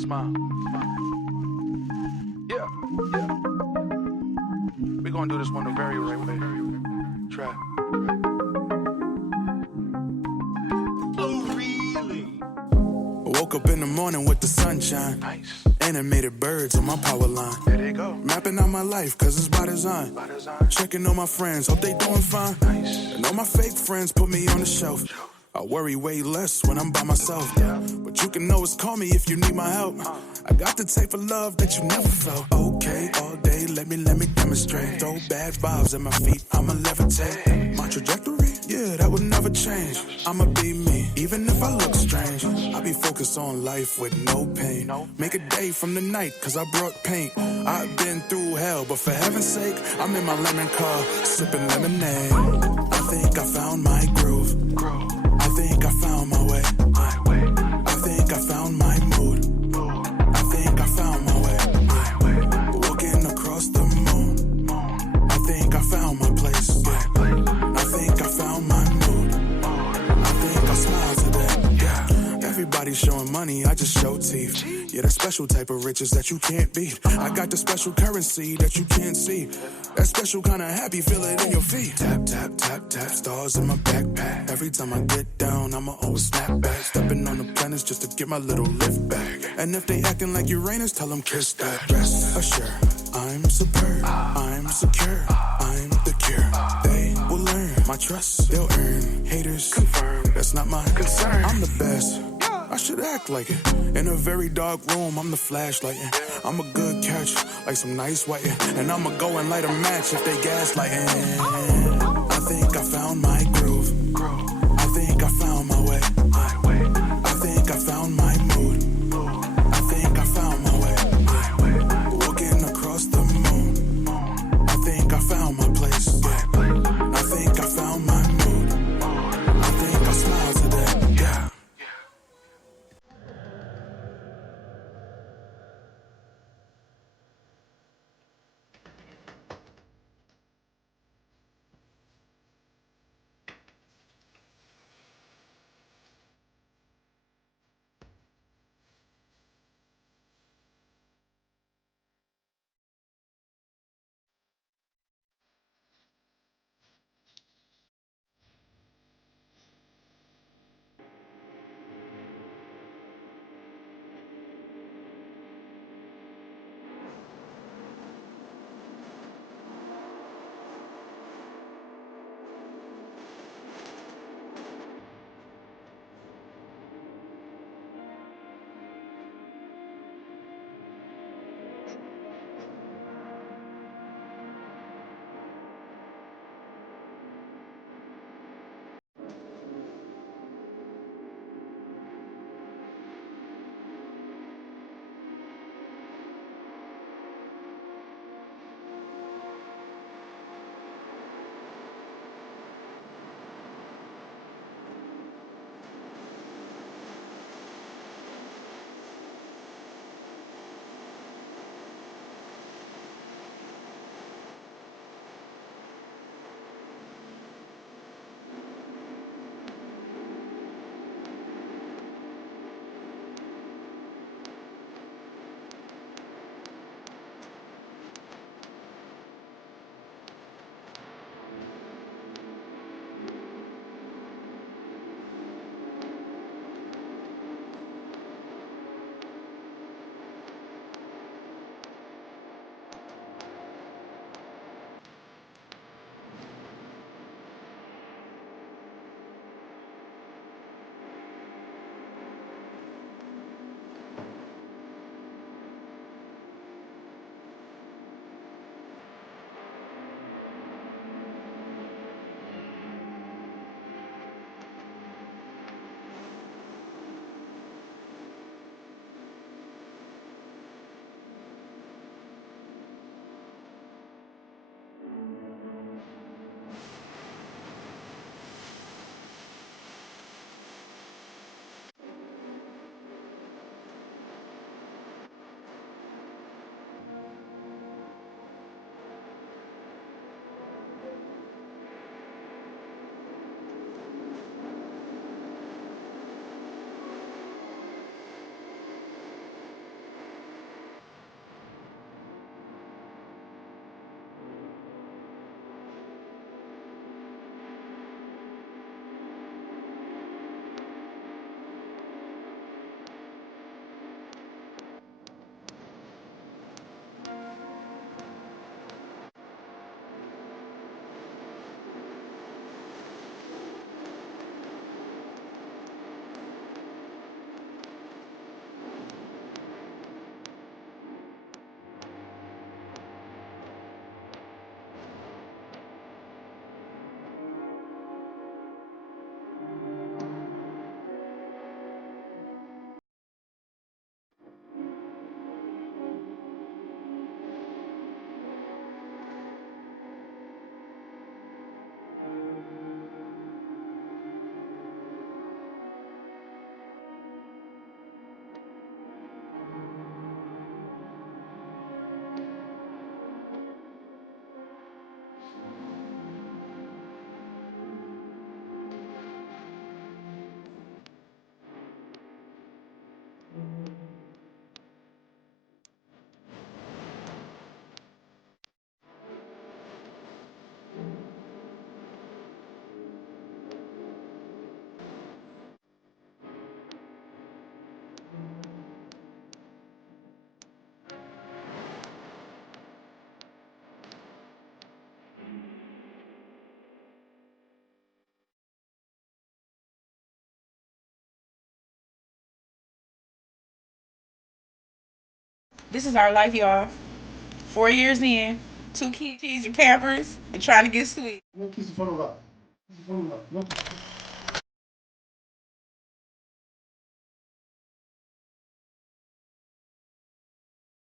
Smile. Yeah, yeah. We're gonna do this one the very right way. Try. Oh, really? Woke up in the morning with the sunshine. Nice. Animated birds on my power line. There they go. Mapping out my life, cause it's by design. By design. Checking on my friends, hope they doing fine. Nice. And all my fake friends put me on the shelf. I worry way less when I'm by myself. But you can always call me if you need my help. I got the type of love that you never felt. Okay, all day, let me demonstrate. Throw bad vibes at my feet, I'ma levitate. My trajectory, yeah, that would never change. I'ma be me, even if I look strange. I be focused on life with no pain. Make a day from the night, cause I brought paint. I've been through hell, but for heaven's sake, I'm in my lemon car, sipping lemonade. I think I found my groove. I think I found my way. I think I found my mood. I think I found my way. Walking across the moon. I think I found my place. I think I found my mood. I think I smile today. Yeah. Everybody showing money, I just show teeth. Yeah, that special type of riches that you can't beat. I got the special currency that you can't see. That special kind of happy, feel it in your feet. Tap, tap, tap, tap, stars in my backpack. Every time I get down, I'ma always snap back. Stepping on the planets just to get my little lift back. And if they acting like Uranus, tell them kiss that. Rest assured, I'm superb, I'm secure, I'm the cure. They will learn my trust, they'll earn. Haters, confirm, that's not my concern. I'm the best, I should act like it. In a very dark room, I'm the flashlight. I'm a good catch, like some nice white. And I'ma go and light a match if they gaslighting. I think I found my groove. I think I found my way. I think I found my mood. I think I found my way. Walking across the moon. I think I found my place. I think I found my mood. I think I smile today. Yeah. This is our life, y'all. 4 years in, 2 kids, your Pampers, and trying to get sweet.